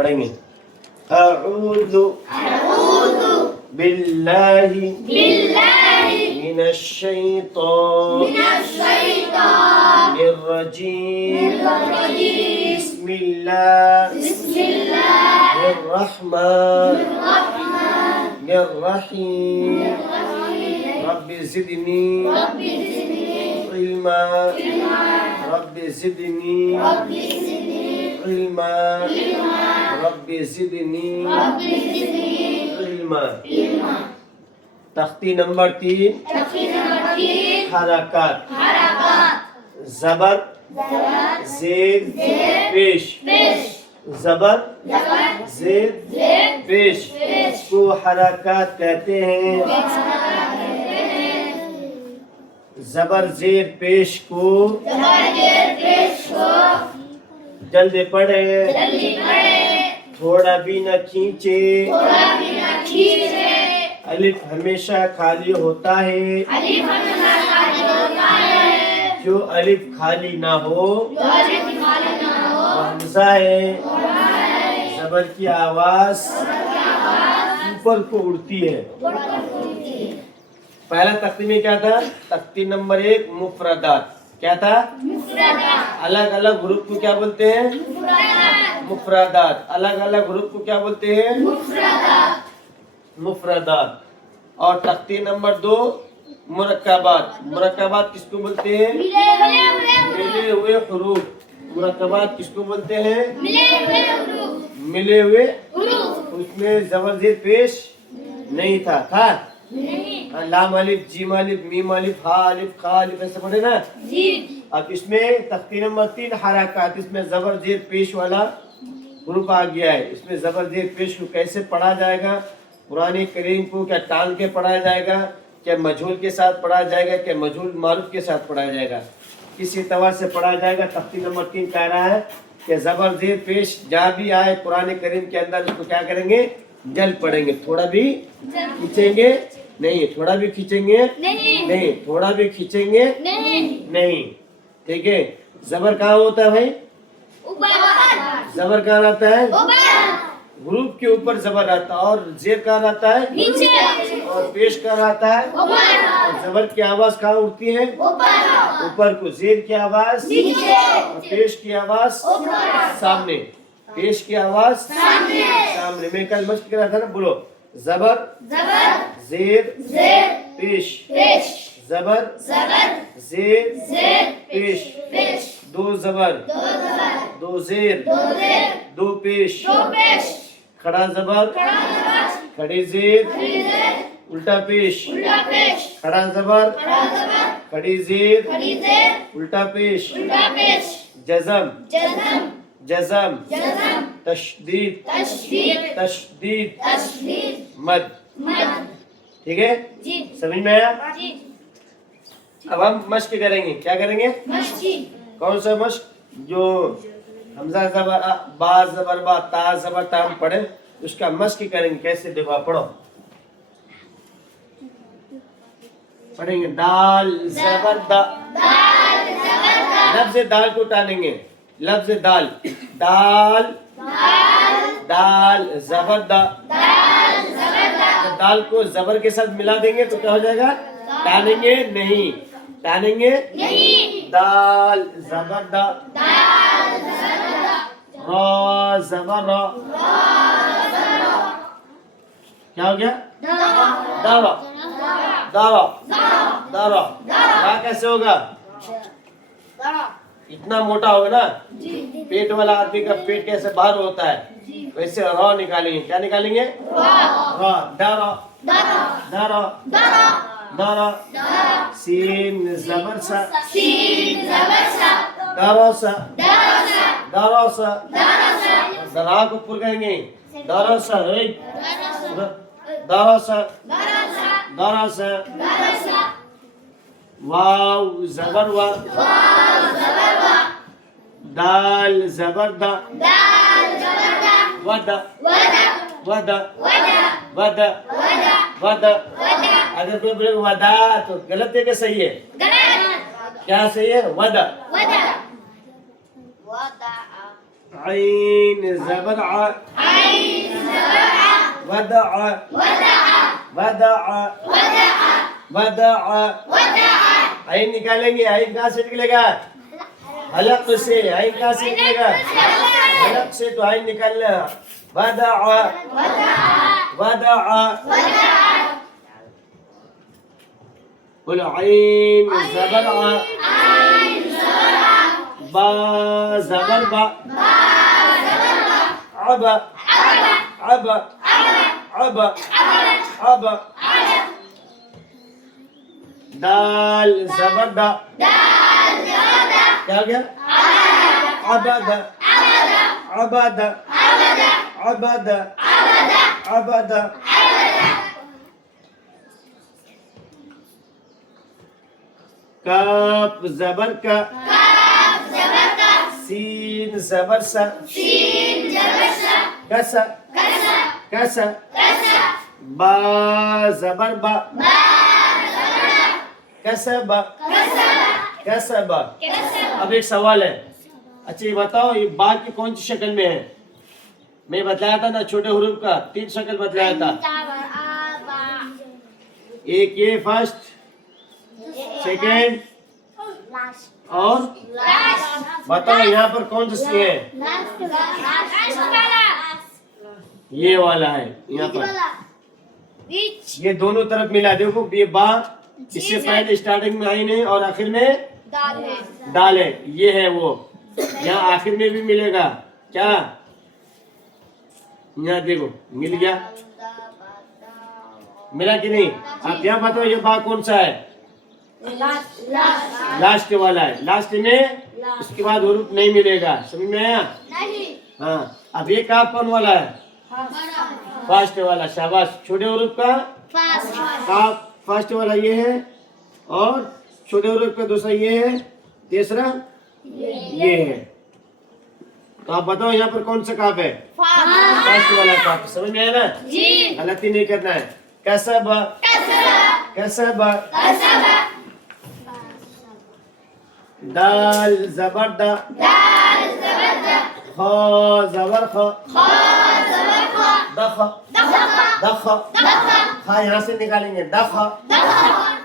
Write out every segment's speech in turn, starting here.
पढ़ेंगे। अऊज़ु बिल्लाहि मिनश्शैतानिर रजीम। बिस्मिल्लाहिर रहमानिर रहीम। Rabbi ज़िदनी इल्मा। Rabbi ज़िदनी इल्मा। Rabbi ज़िदनी इल्मा। तख्ती नंबर 3 हरकत। जबर जेर पेश। जबर जेर पेश को हरकत कहते हैं। जबर जेर पेश को जल्दी पढ़े, थोड़ा भी न खींचे। अलिफ हमेशा खाली होता है। जो अलिफ खाली ना हो हमजा है। जबर की आवाज ऊपर को उड़ती है। पहला तख्ती में क्या था? तख्ती नंबर 1 मुफरदात। क्या था? अलग अलग ग्रुप को क्या बोलते हैं? मुफरदात। अलग अलग ग्रुप को क्या बोलते हैं? मुफरदात। और तख्ती नंबर 2 मुरक्कबात। मुरक्कबात किसको बोलते हैं? मिले हुए हुरूफ। मुरक्कबात किसको बोलते हैं? मिले हुए। उसमें जबर जेर पेश नहीं था। लाम अलिफ, जीम अलिफ, मीम अलिफ, हा अलिफ, खा अलिफ, ऐसे पढ़े ना जी। अब इसमें तख्ती नंबर 3 हरकत। इसमें जबर जेर पेश वाला ग्रुप आ गया है। इसमें जबर जेर पेश को कैसे पढ़ा जाएगा? कुरान करीम को क्या टांग के पढ़ा जाएगा? क्या मजहूल के साथ पढ़ा जाएगा? क्या मजहूल मारूफ के साथ पढ़ा जाएगा? किस एतबार से पढ़ा जाएगा? तख्ती नंबर 3 कह रहा है कि जबर जेर पेश जहाँ भी आए कुरान करीम के अंदर उसको क्या करेंगे? जल्द पढ़ेंगे। थोड़ा भी खींचेंगे नहीं। थोड़ा भी खींचेंगे नहीं। थोड़ा भी खींचेंगे नहीं। ठीक है। जबर कहाँ होता है भाई? जबर कहाँ रहता है? ग्रुप के ऊपर जबर रहता है। और जेर कहाँ रहता है? नीचे। और पेश कहाँ रहता है? ऊपर। जबर की आवाज कहाँ उठती है? ऊपर को। जेर की आवाज नीचे। और पेश की आवाज सामने। पेश की आवाज सामने। मैं कल मश्क कर रहा था ना, बोलो। जबर जेर पेश। जबर जेर पेश। 2 जबर 2 जेर 2 पेश। खड़ा जबर खड़ी जेर उल्टा पेश। खड़ा जबर खड़ी जेर उल्टा पेश। जज़म तशदीद मद। ठीक है जी। समझ में आया? अब हम मश्क करेंगे। क्या करेंगे? कौन सा मश्क? जो हमजा जबर बा जबर बा ता जबर ता हम पढ़े उसका मश्क करेंगे। कैसे? देखो आप पढ़ो। पढ़ेंगे दाल जबर दा। लफ्ज़ दाल को टालेंगे। लफ्ज़ दाल दाल जबर दा। दाल को जबर के साथ मिला देंगे तो क्या हो जाएगा? टालेंगे नहीं। दाल जबर दा। रा जबर रा। क्या हो गया? दारा। रा कैसे होगा? इतना मोटा होगा ना। पेट वाला आदमी का पेट कैसे बाहर होता है वैसे रा निकालेंगे। क्या निकालेंगे? रा। दारा। सीन जबर सा। दारोसा। दरा को पुर करेंगे। दारोसा। वाव जबर वा। दाल जबर दा। वदा। अगर कोई बोले वदा तो गलत है क्या सही है? क्या सही है? वदा। عين زبر ع ودع ودع ودع عين निकालेंगे عين कहाँ से निकलेगा हलक से عين कहाँ से निकलेगा हलक से तो عين निकालना ودع ودع قل عين زبر ع با زبر با عبا عبا عبا عبا دال زبر دا क्या हो गया عبدا عبدا عبدا عبدا काफ जबर का सीन जबर सा कसा कसा बा जबर बा कसबा कसबा अब एक सवाल है अच्छा ये बताओ ये बा की कौन सी शक्ल में है मैं बतलाया था ना छोटे हुरूफ का 3 शक्ल बतलाया था एक ये फर्स्ट सेकेंड और बताओ यहाँ पर कौन सी है ये वाला है यहाँ पर ये दोनों तरफ मिला देखो ये बा इससे पहले स्टार्टिंग में आई नहीं और आखिर में दाल है ये है वो यहाँ आखिर में भी मिलेगा क्या यहाँ देखो मिल गया मिला कि नहीं आप यहाँ बताओ ये बा कौन सा है लास्ट वाला है लास्ट में उसके बाद हुरूफ नहीं मिलेगा समझ में आया हाँ अब ये काफ कौन वाला है फर्स्ट वाला शाबाश छोटे हुरूफ का काफ फर्स्ट वाला ये है और छोटे हुरूफ का दूसरा ये है तीसरा ये है तो आप बताओ यहाँ पर कौन सा काफ है फर्स्ट वाला काफ समझ में आया ना गलती नहीं करना है कसबा कसबा दाल जबर दा ख जबर ख दख दख हाँ यहाँ से निकालेंगे दख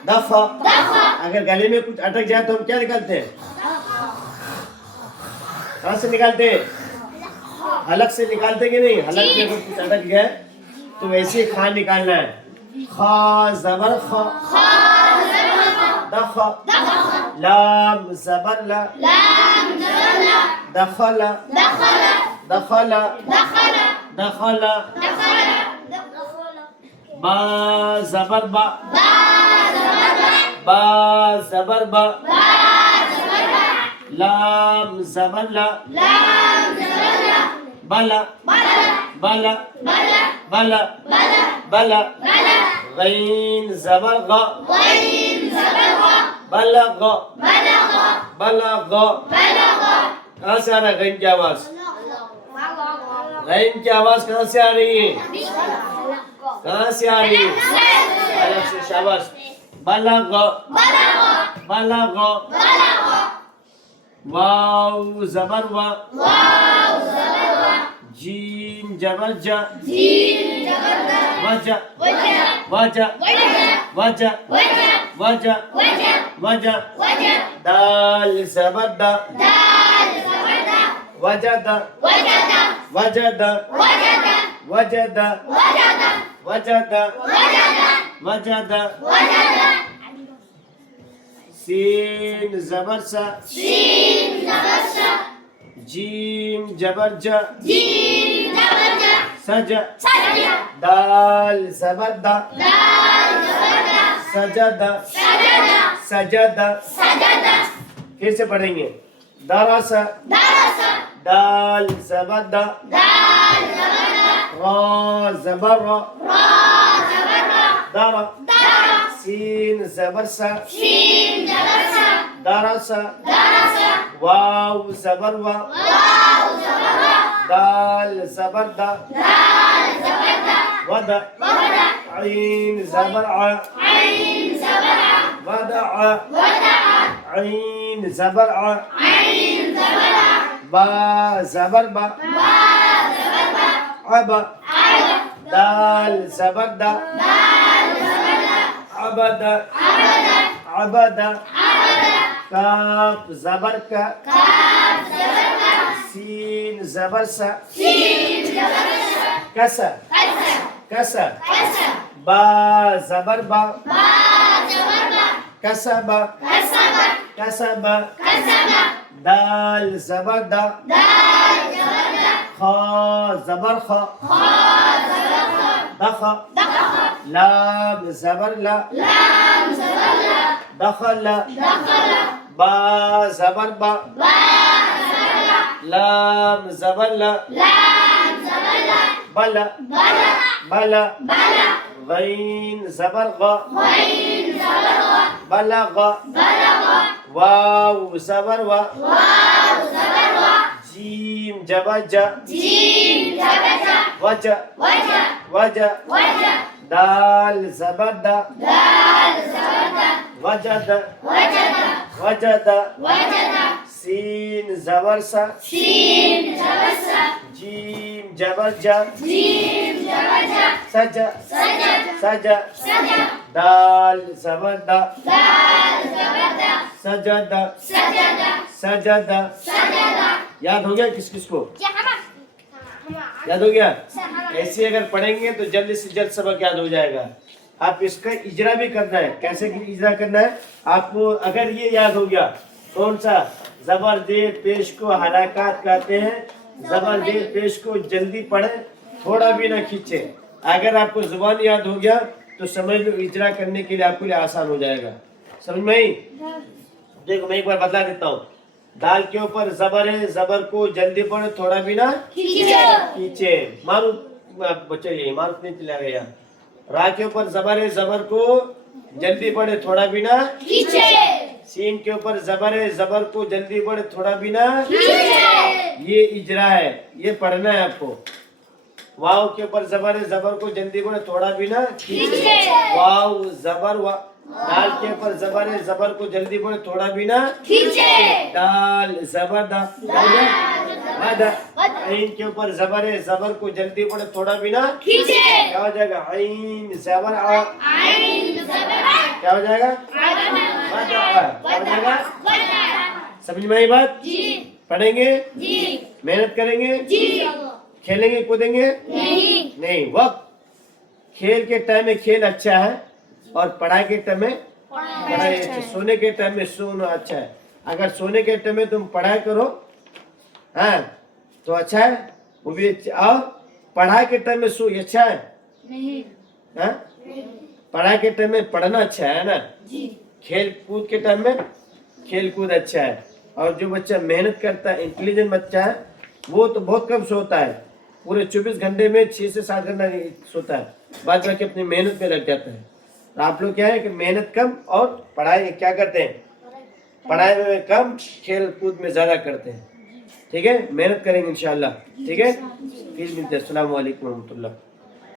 दख अगर गले में कुछ अटक जाए तो हम क्या निकालते हैं कहाँ से निकालते हैं हलक से निकालते कि नहीं हलक में अगर कुछ अटक गया तो वैसे ही खा निकालना है खा जबर ख दख लाम जबर ला दखल दखल दखल बा जबर बा बा जबर बा लाम जबर ला बला बला बला बला गैन जबर ग बलग बलग कहाँ से आ रहा है गैन की आवाज गैन की आवाज कहाँ से आ रही है कहाँ से आ रही है अलग से शाबाश बलग बलग वाव जबर वा जीम जबर जा वजा वजा वजा वजा वजा दाल जबर दा वजदा वजदा वजदा वजदा वजदा सीन जबर सा जीम जबर जा सजा दाल जबर दा सजदा सजदा फिर से पढ़ेंगे दरसा दाल जबर दा रा जबर रा दरा सीन जबर सा दरसा वाव जबर वा दाल जबर दा वदा عين زبر ع ودع عين زبر ع बा जबर बा, अब दाल जबर दा, अबद अबद, काफ जबर का, सीन जबर सा, कसा कसा, बा जबर बा, कसबा कसबा, दाल जबर दा, खा जबर खा, दख, लाम जबर ला, दखल, बा जबर बा, लाम जबर ला, बला बला, गैन जबर ग, बलग, वाव जबर वा, जीम जबर ज, वज वज, दाल जबर दा, वजद वजद, सीन जबर सा, जीम जबर ज, सज सज, दाल जबर दा, सजद सजद। याद हो गया किस किस को? याद हो गया? ऐसे अगर पढ़ेंगे तो जल्द से जल्द सबक याद हो जाएगा। आप इसका इजरा भी करना है। कैसे इजरा करना है आपको? अगर ये याद हो गया, कौन सा? जबर जेर पेश को हलाकात कहते हैं। जबर जेर पेश को जल्दी पढ़े, थोड़ा भी ना खींचे। अगर आपको जुबान याद हो गया तो समझ लो इजरा करने के लिए आपके लिए आसान हो जाएगा। समझ में आई? देखो मैं एक बार बतला देता हूँ। दाल के ऊपर जबर है, जबर को जल्दी पढ़े, थोड़ा भी ना खींचे। मारू बच्चे, ये मारू नहीं चला गया। रा के ऊपर जबर है, जबर को जल्दी पढ़े, थोड़ा भी ना खींचे। सीन के ऊपर जबर है, जबर को जल्दी पढ़े, थोड़ा भी ना खींचे। ये इजरा है, ये पढ़ना है आपको। वाव के ऊपर जबर है, जबर को जल्दी पढ़े, थोड़ा भी ना खींचे। वाव जबर वा। दाल के ऊपर जबर है, जबर को जल्दी पढ़े, थोड़ा भी ना खींचे। दाल जबर दा, आइन के ऊपर जबर है, जबर को जल्दी पढ़े, थोड़ा भी ना खींचे। क्या हो जाएगा? आइन जबर आ। क्या हो जाएगा? क्या हो जाएगा? समझ में आई बात? पढ़ेंगे, मेहनत करेंगे, खेलेंगे कूदेंगे नहीं। वक्त खेल के टाइम में खेल अच्छा है और पढ़ाई के टाइम में पढ़ाई अच्छा। सोने के टाइम में सोना अच्छा है। अगर सोने के टाइम में तुम पढ़ाई करो हाँ तो अच्छा है, वो भी अच्छा। और पढ़ाई के टाइम में सो अच्छा है नहीं? हाँ पढ़ाई के टाइम में पढ़ना अच्छा है ना। खेल कूद के टाइम में खेल कूद अच्छा है। और जो बच्चा मेहनत करता है, इंटेलिजेंट बच्चा है, वो तो बहुत कम सोता है। पूरे 24 घंटे में 6 से 7 घंटा सोता है, बाद में अपनी मेहनत में लग जाता है। तो आप लोग क्या है कि मेहनत कम और पढ़ाई क्या करते हैं? पढ़ाई में कम, खेल कूद में ज़्यादा करते हैं। ठीक है, मेहनत करेंगे इंशाल्लाह। ठीक है, फिर मिलते हैं। अस्सलाम वालेकुम रहमतुल्लाह।